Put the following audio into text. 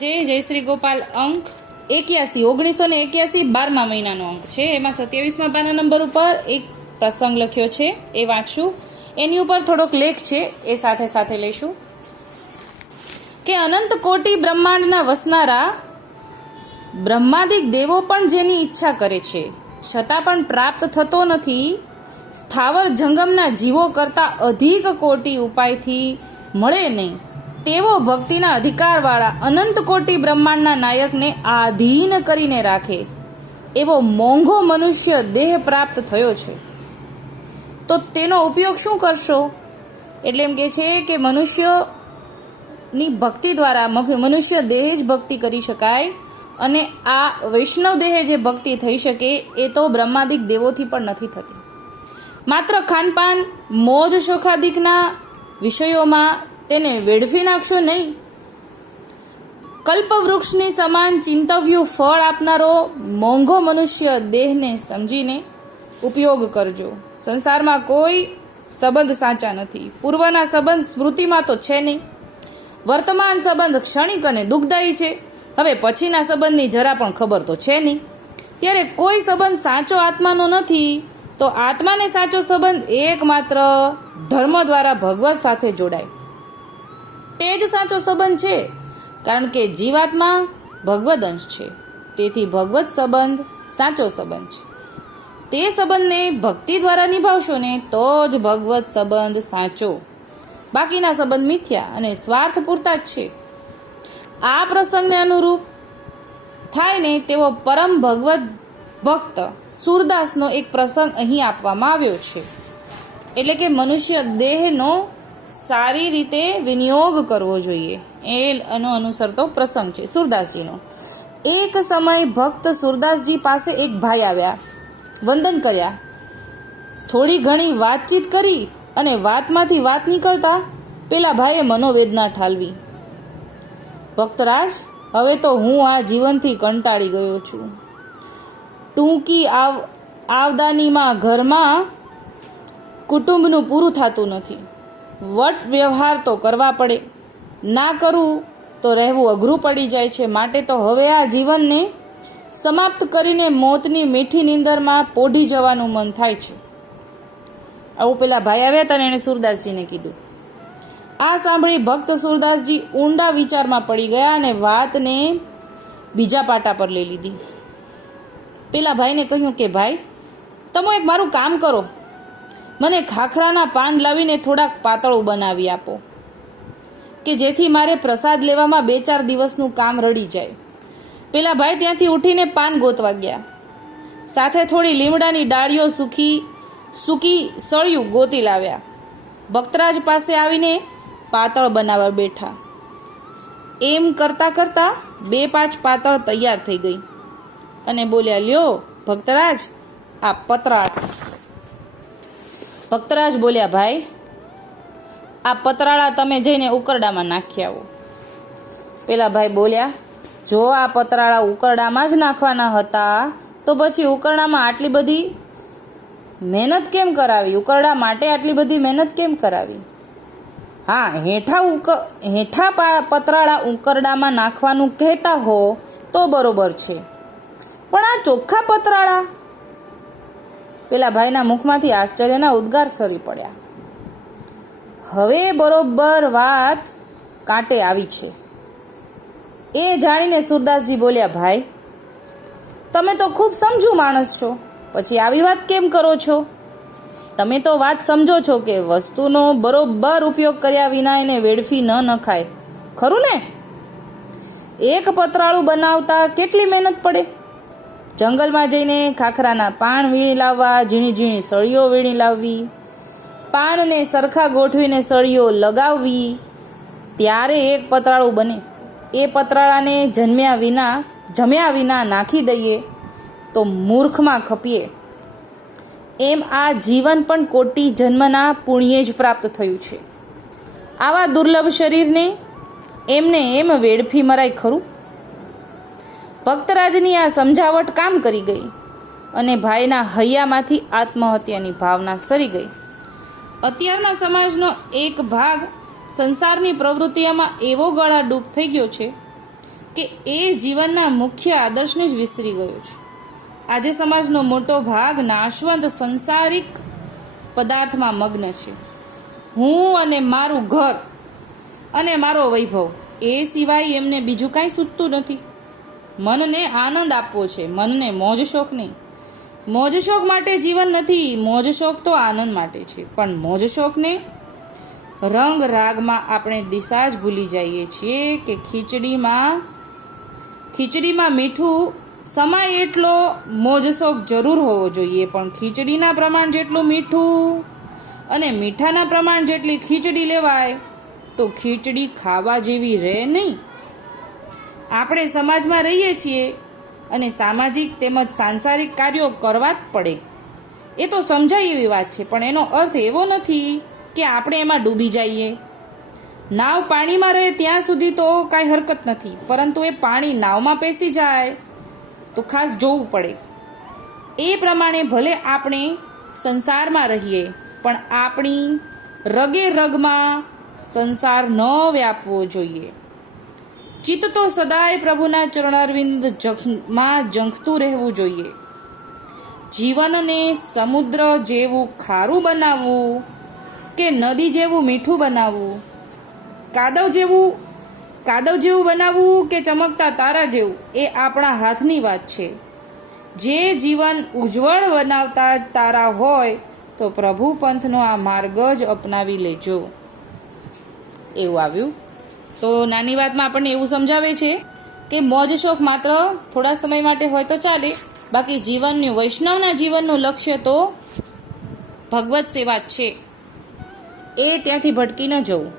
जय श्री गोपाल अंक 81 1981 12मा महीनानो अंक है। एमां 27मा पाना नंबर पर एक प्रसंग लख्यो है, ए वाँचशुं। एनी उपर थोड़ोक लेख है, ए साथे साथे लईशुं के अनंत कोटि ब्रह्मांडना वसनारा ब्रह्मादिक देवो पण जेनी इच्छा करे छे छतां पण प्राप्त थतो नथी। स्थावर जंगमना जीवो करता अधिक कोटि उपायथी मळे नहीं तेवो भक्तिना अधिकारवाळा अनंत कोटि ब्रह्मांडना नायकने आधीन करीने राखे एवो मोंघो मनुष्य देह प्राप्त थयो छे, तो तेनो उपयोग शुं करशो? एटले एम कहे छे के मनुष्यनी भक्ति द्वारा मनुष्य देह ज भक्ति करी शकाय अने आ वैष्णव देह जे भक्ति थई शके ए तो ब्रह्मादिक देवोथी पण नथी थती। मात्र खानपान मोज शोखादिकना विषयोमां तेने वेडफी नाखशो नहीं। कल्पवृक्षनी समान चिंतव्यु फळ आपनारो मोंघो मनुष्य देहने समजीने उपयोग करजो। संसारमां कोई संबंध साचा नथी। पूर्वना संबंध स्मृतिमां तो छे नहीं। वर्तमान संबंध क्षणिक अने दुखदायी छे। हवे पछीना संबंधनी जरा पण खबर तो छे नहीं। त्यारे कोई संबंध साचो आत्मानो नथी, तो आत्माने साचो संबंध एकमात्र धर्म द्वारा भगवत साथे जोड़ाय ते ज साचो संबंध छे। कारण के जीवात्मा भगवद अंश छे, तेथी भगवत संबंध साचो संबंध छे। ते संबंधने भक्ति द्वारा निभावशो ने तो ज भगवत संबंध साचो। बाकीना संबंध मिथ्या अने स्वार्थ पूरता ज छे। आ प्रसंगने अनुरूप थाय ने तेवो परम भगवत भक्त सूरदासनो एक प्रसंग અહીં આપવામાં આવ્યો છે। એટલે કે મનુષ્ય દેહનો સારી રીતે વિનિયોગ કરવો જોઈએ એનો અનુસરતો પ્રસંગ છે સુરદાસજીનો। એક સમય ભક્ત સુરદાસજી પાસે એક ભાઈ આવ્યા, વંદન કર્યા, થોડી ઘણી વાતચીત કરી અને વાતમાંથી વાત નીકળતા પેલા ભાઈએ મનોવેદના ઠાલવી। ભક્તરાજ, હવે તો હું આ જીવનથી કંટાળી ગયો છું। ટૂંકી આવદાનીમાં ઘરમાં કુટુંબનું પૂરું થતું નથી। વટ વ્યવહાર તો કરવા પડે, ના કરવું તો રહેવું અઘરું પડી જાય છે। માટે તો હવે આ જીવનને સમાપ્ત કરીને મોતની મીઠી નીંદરમાં પોઢી જવાનું મન થાય છે। આવું પેલા ભાઈ આવ્યા હતા ને એણે સુરદાસજીને કીધું। આ સાંભળી ભક્ત સુરદાસજી ઊંડા વિચારમાં પડી ગયા અને વાતને બીજા પાટા પર લઈ લીધી। પેલા ભાઈને કહ્યું કે ભાઈ, તમે એક મારું કામ કરો, મને ખાખરાના પાન લાવીને થોડાક પાતળું બનાવી આપો કે જેથી મારે પ્રસાદ લેવામાં 2-4 દિવસનું કામ રડી જાય। પેલા ભાઈ ત્યાંથી ઉઠીને પાન ગોતવા ગયા, સાથે થોડી લીમડાની ડાળીઓ સૂકી સળિયું ગોતી લાવ્યા। ભક્તરાજ પાસે આવીને પાતળ બનાવવા બેઠા। એમ કરતાં કરતાં 2-5 પાતળ તૈયાર થઈ ગઈ અને બોલ્યા, લ્યો ભક્તરાજ, આ પતરાળા। ભક્તરાજ બોલ્યા, ભાઈ, આ પતરાળા તમે જઈને ઉકરડામાં નાખી આવો। પેલા ભાઈ બોલ્યા, જો આ પતરાળા ઉકરડામાં જ નાખવાના હતા તો પછી ઉકરડામાં આટલી બધી મહેનત કેમ કરાવી? ઉકરડા માટે આટલી બધી મહેનત કેમ કરાવી? હા, હેઠા પતરાળા ઉકરડામાં નાખવાનું કહેતા હો તો બરોબર છે, પણ આ ચોખ્ખા પતરાળા? પેલા ભાઈના મુખમાંથી આશ્ચર્યના ઉદ્ગાર સરી પડ્યા। હવે બરોબર વાત કાંટે આવી છે એ જાણીને સુરદાસજી બોલ્યા, ભાઈ, તમે તો ખૂબ સમજુ માણસ છો, પછી આવી વાત કેમ કરો છો? તમે તો વાત સમજો છો કે વસ્તુનો બરોબર ઉપયોગ કર્યા વિના એને વેડફી ન નખાય, ખરું ને? એક પતરાળું બનાવતા કેટલી મહેનત પડે? જંગલમાં જઈને ખાખરાના પાન વીણી લાવવા, ઝીણી ઝીણી સળીઓ વીણી લાવવી, પાનને સરખા ગોઠવીને સળીઓ લગાવવી, ત્યારે એક પતરાળું બને। એ પતરાળાને જમ્યા વિના નાખી દઈએ તો મૂર્ખમાં ખપીએ। એમ આ જીવન પણ કોટી જન્મના પુણ્યે જ પ્રાપ્ત થયું છે। આવા દુર્લભ શરીરને એમને એમ વેડફી મરાય ખરું? ભક્તરાજની આ સમજાવટ કામ કરી ગઈ અને ભાઈના હૈયામાંથી આત્મહત્યાની ભાવના સરી ગઈ। અત્યારના સમાજનો એક ભાગ સંસારની પ્રવૃત્તિઓમાં એવો ગળાડૂબ થઈ ગયો છે કે એ જીવનના મુખ્ય આદર્શને જ વિસરી ગયો છે. આજે સમાજનો મોટો ભાગ નાશવંત સંસારિક પદાર્થમાં મગ્ન છે. હું અને મારું ઘર અને મારો વૈભવ, એ સિવાય એમને બીજું કાંઈ સૂચતું નથી. મનને આનંદ આપવો છે, મનને મોજ શોખ નહીં. મોજ શોખ માટે જીવન નથી, મોજ શોખ તો આનંદ માટે છે. પણ મોજ શોખને રંગ રાગમાં આપણે દિશા જ ભૂલી જઈએ છીએ કે ખીચડીમાં મીઠું સમાય એટલો મોજ શોખ જરૂર હોવો જોઈએ, પણ ખીચડીના પ્રમાણ જેટલું મીઠું અને મીઠાના પ્રમાણ જેટલી ખીચડી લેવાય તો ખીચડી ખાવા જેવી રહે નહીં. આપણે સમાજમાં રહીએ છીએ અને સામાજિક તેમજ સાંસારિક કાર્યો કરવા જ પડે, એ તો સમજાય એવી વાત છે. પણ એનો અર્થ એવો નથી કે આપણે એમાં ડૂબી જઈએ. નાવ પાણીમાં રહે ત્યાં સુધી તો કાંઈ હરકત નથી, પરંતુ એ પાણી નાવમાં પેસી જાય તો ખાસ જોવું પડે. એ પ્રમાણે ભલે આપણે સંસારમાં રહીએ, પણ આપણી રગે રગમાં સંસાર ન વ્યાપવો જોઈએ. ચિત્ત તો સદાય પ્રભુના ચરણારવિંદમાં ઝંખતું રહેવું જોઈએ. જીવનને સમુદ્ર જેવું ખારું બનાવવું કે નદી જેવું મીઠું બનાવવું, કાદવ જેવું બનાવવું કે ચમકતા તારા જેવું, એ આપણા હાથની વાત છે. જે જીવન ઉજ્જવળ બનાવતા તારા હોય તો પ્રભુ પંથનો આ માર્ગ જ અપનાવી લેજો. એવું આવ્યું. તો નાની વાતમાં આપણને એવું સમજાવે છે કે મોજ શોખ માત્ર થોડા સમય માટે હોય તો ચાલે, બાકી જીવનનું, વૈષ્ણવના જીવનનું લક્ષ્ય તો ભગવત સેવા જ છે. એ ત્યાંથી ભટકી ન જવું.